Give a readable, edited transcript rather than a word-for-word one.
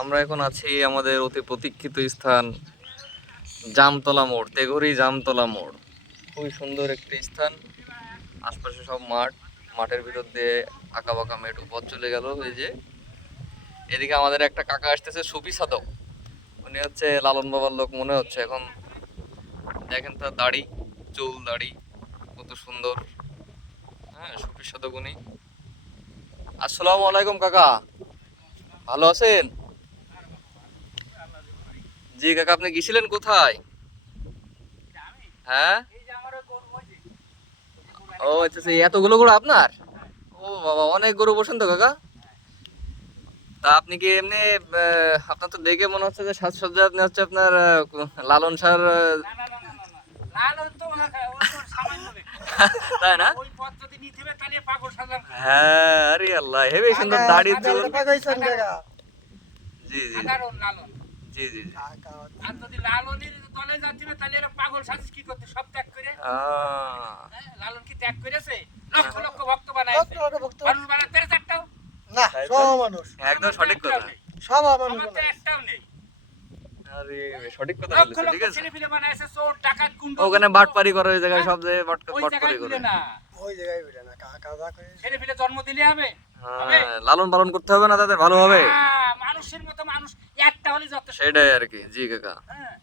আমরা এখন আছি আমাদের অতি প্রতীক্ষিত স্থান জামতলা মোড়, তেঘরি জামতলা মোড়। খুবই সুন্দর একটি স্থান, আশপাশে সব মাঠ, মাঠের ভিতর দিয়ে আঁকা বাঁকা মেঠো পথ চলে গেল। এই যে এদিকে আমাদের একটা কাকা আসতেছে, সুফি সাধক। উনি হচ্ছে লালন বাবার লোক মনে হচ্ছে। এখন দেখেন তার দাড়ি, চুল দাড়ি কত সুন্দর। হ্যাঁ, সুফি সাধক উনি। আসসালামু আলাইকুম কাকা, ভালো আছেন? জি কাকা, আপনি গেছিলেন কোথায়? হ্যাঁ, ও আচ্ছা আচ্ছা, এতগুলো গরু আপনার? ও বাবা, অনেক গরু বসেন তো কাকা। তা আপনি কি এমনি আপনার তো দেখে মনে হচ্ছে যে সাজসজ্জা আপনি হচ্ছে আপনার লালন সার তাই না? হ্যাঁ, আরে আল্লাহ, হেবি সুন্দর দাড়ি চুল। জি জি জি জি জি। আহ, তাই তো? একদম সঠিক কথা। আরে সঠিক কথা বলেছে, ঠিক আছে। ওখানে বাটপারি করে, ওই জায়গায় সব জায়গায় বাটপারি করে। জন্ম দিলে হবে। হ্যাঁ, লালন পালন করতে হবে না তাদের ভালোভাবে, মানুষের মতো মানুষ একটা হলে যথেষ্ট। সেটাই আর কি। জি কাকা। হ্যাঁ।